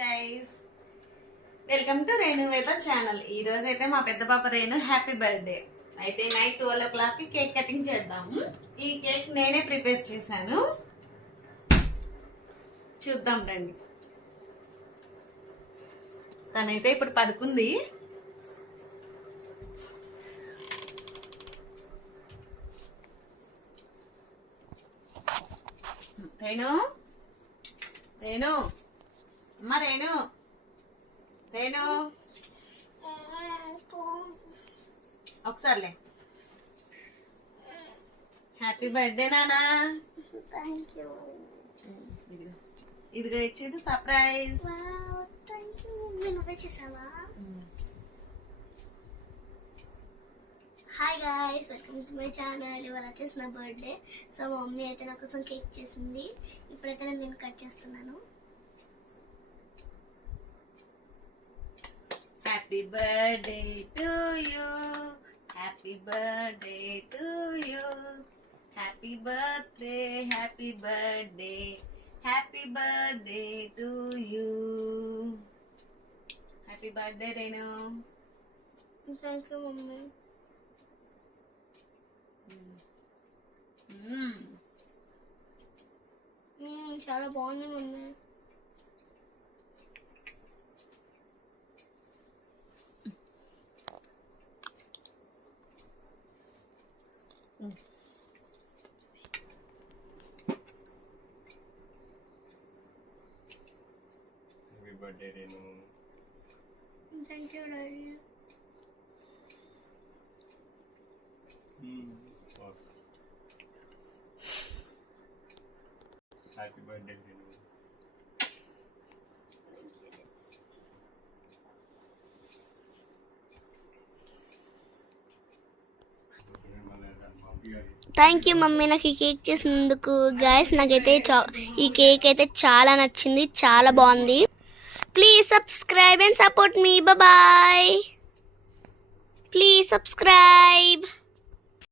Guys, welcome to Renuveda channel. ఈ రోజు అయితే మా పెద్ద పాప రేణు హ్యాపీ బర్త్డే. అయితే నైట్ 12 o'clock కి కేక్ కటింగ్ చేద్దాము. ఈ కేక్ నేనే ప్రిపేర్ చేశాను, చూద్దాం రండి. తనైతే ఇప్పుడు పడుకుంది. రేణు రేణు అమ్మ రేణు రేణు ఒకసారిలే. హ్యాపీ బర్త్డే నానా. ఇదిగో ఇచ్చేది surprise. Hi guys, welcome to my channel. ఇవాళ వచ్చేసి నా బర్త్డే. సో మా మమ్మీ అయితే నా కోసం కేక్ చేసింది. ఇప్పుడైతే నేను దీన్ని కట్ చేస్తున్నాను. Happy birthday to you, happy birthday to you, happy birthday, happy birthday, happy birthday to you. Happy birthday Renu. Thank you mummy. చాలా బాగుంది mummy. Happy birthday Renu. Thank you daddy. Happy birthday Renu. Thank you mummy నాకు ఈ కేక్ చేసినందుకు. గాయస్, నాకైతే ఈ కేక్ అయితే చాలా నచ్చింది, చాలా బాగుంది. ప్లీజ్ సబ్స్క్రైబ్ అండ్ సపోర్ట్ మీ. బాయ్. Please subscribe.